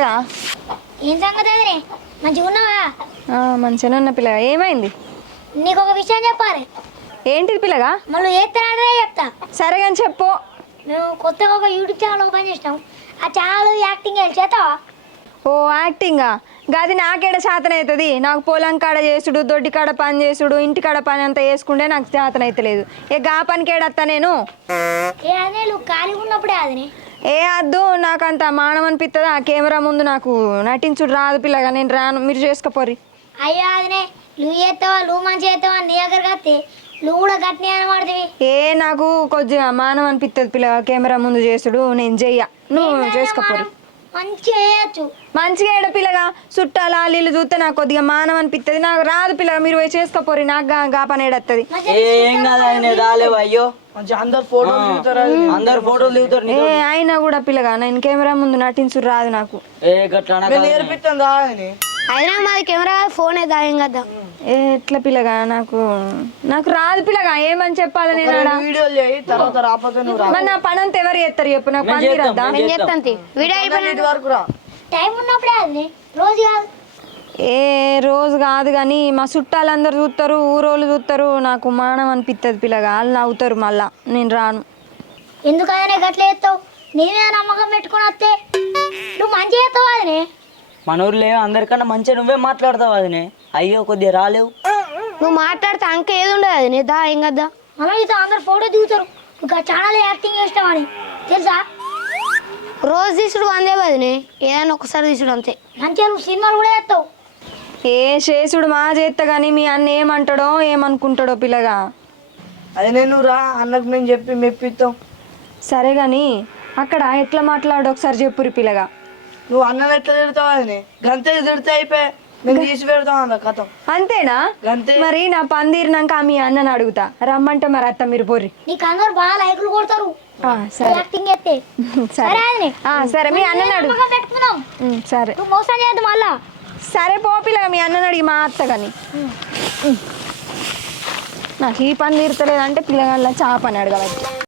పిల్లగా? ఏం సంగతి అదినే మంచిగా ఉన్నావా? మంచిగా ఉన్న పిల్లగా. ఏమైంది? నీకు ఒక విషయం చెప్పాలి. ఏంటిది పిల్లగా? మళ్ళీ ఏస్తానే చెప్తా. సరే కానీ చెప్పు. మేము కొత్తగా ఒక యూట్యూబ్ ఛానల్ ఓపెన్ చేసినాం. ఆ ఛానల్ యాక్టింగ్ చేస్తావా? ఓ యాక్టింగా? గది నాకేడ శాతం అవుతుంది. నాకు పొలం కాడ చేసుడు, దొడ్డి కాడ పని చేసుడు, ఇంటి కాడ పని అంతా వేసుకుంటే నాకు శాతం అవుతలేదు. గా పనికి ఏడత్తా నేను. ఏ అదే నువ్వు ఖాళీగా ఉన్నప్పుడే అదినే. ఏ అద్దు, నాకు అంత మానం అనిపిస్తుంది. ఆ కెమెరా ముందు నాకు నటించుడు రాదు పిల్లగా. నేను రాను, మీరు చేసుకోపోరి. అయ్యో అదినే, నువ్వు చేస్తావా, నువ్వు మంచి చేస్తావా, నీ దగ్గర కత్తే నువ్వు కూడా గట్టినే అనమాడుతుంది. నాకు కొద్దిగా మానం అనిపిస్తుంది పిల్లగా కెమెరా ముందు చేసుడు. నేను చెయ్య, నువ్వు చేసుకోపోరి. మంచిగా చేయొచ్చు. మంచిగా ఏడ పిల్లగా, చుట్టాల నీళ్ళు చూస్తే నాకు కొద్దిగా మానం అనిపిస్తుంది. నాకు రాదు పిల్లగా, మీరు పోయి చేసుకోపోరి. నాకు గా పని ఏడత్తది. ఏం కాదు ఆయన రాలేవు. అయ్యో అందరు ఫోటోలు దిగుతారు. అయినా కూడా పిల్లగా నేను కెమెరా ముందు నటించుడు రాదు నాకు. నేర్పిస్తుందా? అయినా మాది కెమెరా ఫోన్ దాయం కదా. ఎట్లా పిల్లగా, నాకు రాదు పిల్లగా. ఏమని చెప్పాలి నేను? వీడియోలు చేయి, తర్వాత రాకపోతే నువ్వు రా. మరి నా పని అంతా ఎవరు చేస్తారు చెప్పు? నాకు పని తీరద్దా? నేను చెప్తాను. వీడియో అయిపోయిన వరకు రా. టైం ఉన్నప్పుడే అది, రోజు కాదు. రోజు కాదు కానీ మా చుట్టాలందరూ చూస్తారు, ఊరోళ్ళు చూస్తారు. నాకు మానం అనిపిస్తుంది పిల్లగా. వాళ్ళు నవ్వుతారు మళ్ళా. నేను రాను. ఎందుకనే గట్ల చేస్తావు? నేనే నమ్మకం పెట్టుకుని వస్తే నువ్వు మంచి చేస్తావు అదినే. మన ఊర్లో అందరికన్నా మంచిగా నువ్వే మాట్లాడతావు అదినే. అయ్యో కొద్దిగా రాలేవు. నువ్వు మాట్లాడితే అంక ఏది ఉండదు అది దా ఏం కదా. మనం ఇతో అందరు ఫోటో దిగుతారు. ఇంకా ఛానల్ యాక్టింగ్ చేస్తామని తెలుసా? రోజు తీసుడు అందే వదినే, ఏదైనా ఒకసారి తీసుడు అంతే. మంచిగా నువ్వు సినిమాలు కూడా చేస్తావు. చేసుడు మా చేస్తా కానీ మీ అన్న ఏమంటాడో ఏమనుకుంటాడో పిల్లగా. అది నేను రా, అన్నకు మేము చెప్పి మెప్పిస్తాం. సరే కానీ అక్కడ ఎట్లా మాట్లాడో ఒకసారి చెప్పురి పిల్లగా. నువ్వు అన్నను ఎట్లా తిడతావు అని గంతే తిడితే అయిపోయి మేము తీసి పెడతాం అన్న కథం. అంతేనా? గంతే. మరి నా పని తీరినాక మీ అన్నని అడుగుతా. రమ్మంటే మరి అత్త మీరు పోర్రి. నీకు అందరు బాగా లైకులు కొడతారు సరే యాక్టింగ్ చేస్తే. సరే సరే మీ అన్నని అడుగు. పెట్టుకున్నాం. సరే నువ్వు మోసం చేయద్దు మళ్ళా. సరే పోపిల్లగా మీ అన్నని అడిగి మా అత్త కానీ. నాకు ఈ పని తీరుతలేదంటే పిల్లగాళ్ళ చా పని అడగవచ్చు.